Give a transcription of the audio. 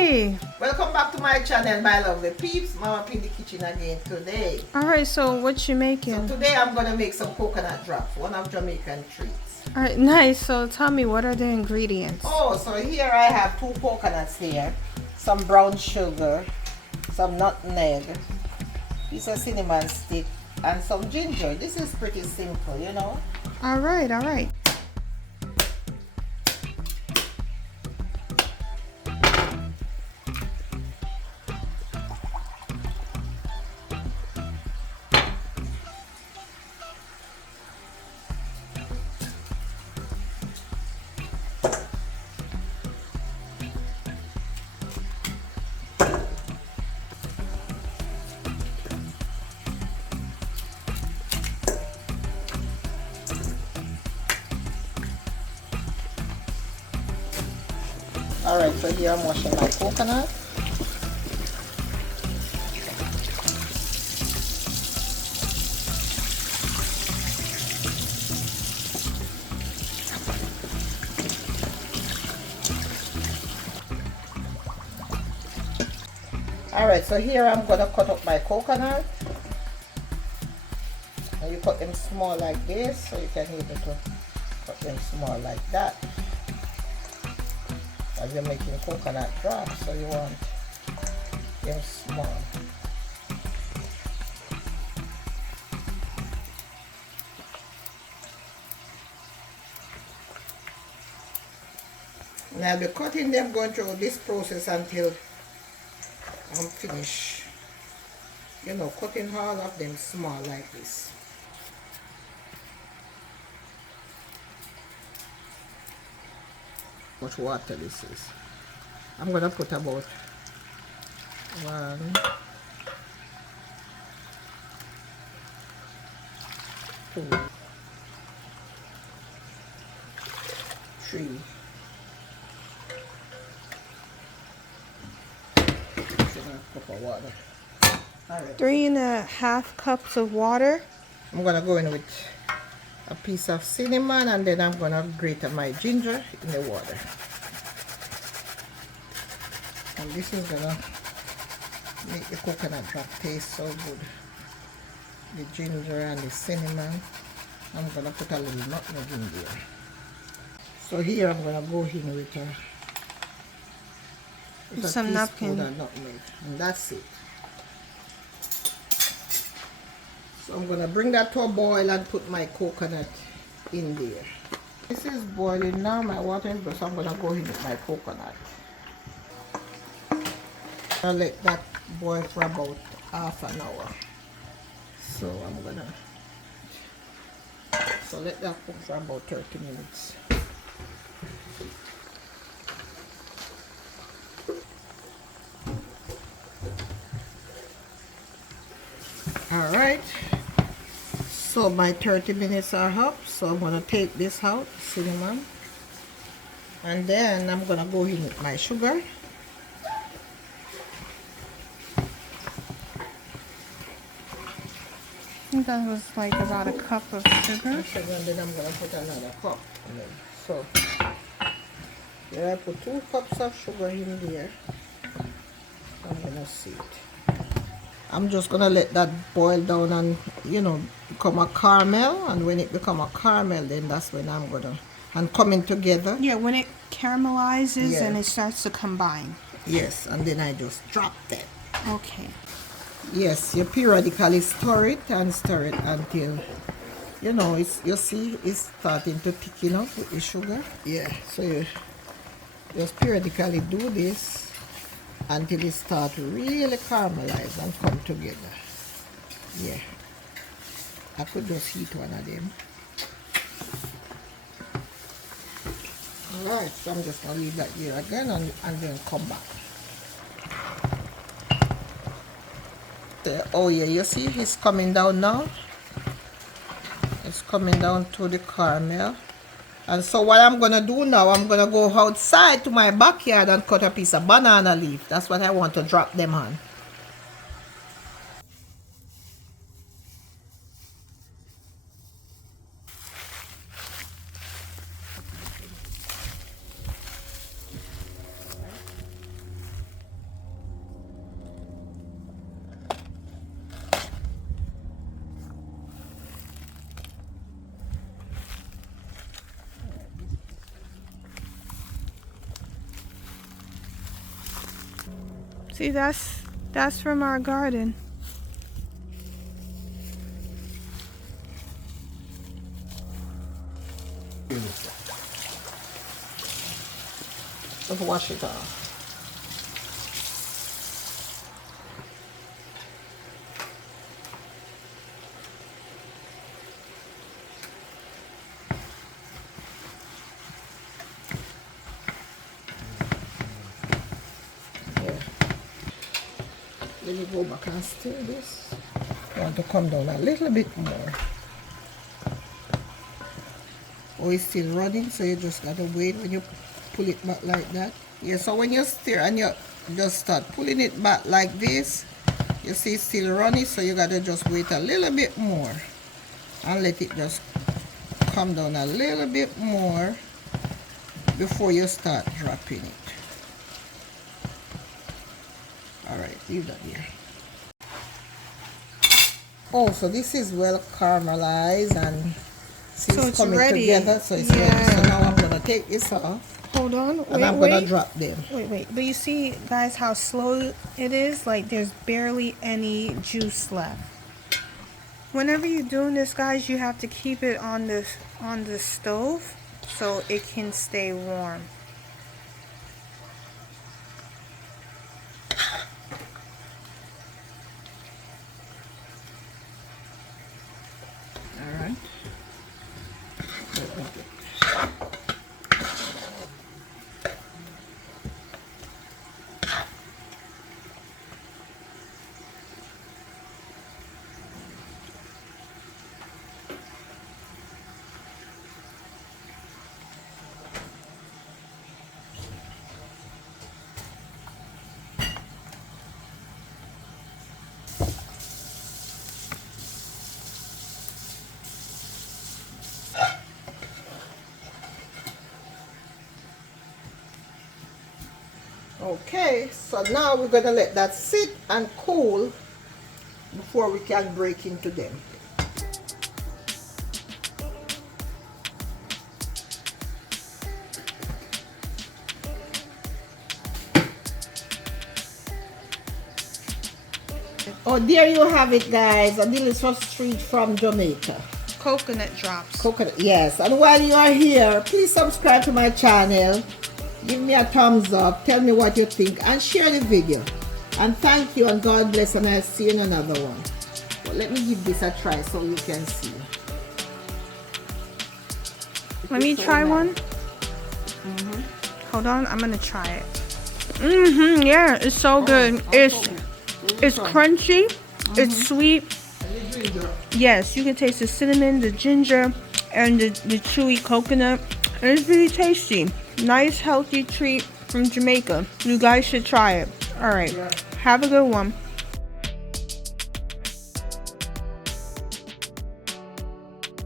Hi. Welcome back to my channel, my lovely peeps. Mama P in the kitchen again today. Alright, so what you So making? today I'm gonna make some coconut drops, one of Jamaican treats. Alright, nice. So tell me, what are the ingredients? Oh, so here I have 2 coconuts here, some brown sugar, some nutmeg, piece of cinnamon stick, and some ginger. This is pretty simple, you know. Alright. Alright, so here I'm washing my coconut. Alright, so here I'm gonna cut up my coconut. And you cut them small like this, so you can able to cut them small like that. As you're making coconut drops, so you want them small. And I'll be cutting them, going through this process until I'm finished. You know, cutting all of them small like this. Much water this is. I'm gonna put about 1, 2, 3. Cup of water. Alright. 3.5 cups of water. I'm gonna go in with a piece of cinnamon, and then I'm gonna grate my ginger in the water. And this is gonna make the coconut drop taste so good. The ginger and the cinnamon. I'm gonna put a little nutmeg in there. So here I'm gonna go in with Some napkin. And nutmeg, and that's it. So I'm gonna bring that to a boil and put my coconut in there. This is boiling now, my water is boiling, so I'm gonna go in with my coconut. I'll let that boil for about half an hour. So I'm gonna let that cook for about 30 minutes. Alright, so my 30 minutes are up, so I'm going to take this out, cinnamon, and then I'm going to go in with my sugar. I think that was like about a cup of sugar. And then I'm going to put another cup. So here I put 2 cups of sugar in there. I'm going to see it. I'm just going to let that boil down and, you know, become a caramel. And when it become a caramel, then that's when I'm going to, and coming together. Yeah, when it caramelizes and it starts to combine. Yes, and then I just drop them. Okay. Yes, you periodically stir it until, you know, you see it's starting to thicken up with the sugar. Yeah, so you just periodically do this until it starts to really caramelize and come together. Yeah, I could just heat one of them. Alright, so I'm just going to leave that here again and then come back. Oh yeah, you see it's coming down now. It's coming down to the caramel. And so what I'm going to do now, I'm going to go outside to my backyard and cut a piece of banana leaf. That's what I want to drop them on. See, that's from our garden. Just wash it off. Let me go back and stir this. I want to come down a little bit more. Oh, it's still running, so you just gotta wait when you pull it back like that. Yeah, so when you stir and you just start pulling it back like this, you see it's still running, so you gotta just wait a little bit more and let it just come down a little bit more before you start dropping it. Alright, leave that here. Oh, so this is well caramelized and see, So it's it's coming ready. together, so it's ready. So now I'm gonna take this off. Hold on. And I'm gonna drop them. Wait. But you see, guys, how slow it is? Like, there's barely any juice left. Whenever you're doing this, guys, you have to keep it on the stove so it can stay warm. All right. Okay, so now we're gonna let that sit and cool before we can break into them. Oh, there you have it, guys. A delicious treat from Jamaica. Coconut drops. Coconut, yes. And while you are here, please subscribe to my channel. Give me a thumbs up. Tell me what you think and share the video. And thank you and God bless, and I'll see you in another one. But let me give this a try so you can see. Let me try one. Hold on, I'm gonna try it. Yeah, it's so good. It's crunchy. It's sweet. Yes, you can taste the cinnamon, the ginger, and the chewy coconut. And it's really tasty. Nice, healthy treat from Jamaica. You guys should try it. All right. Have a good one.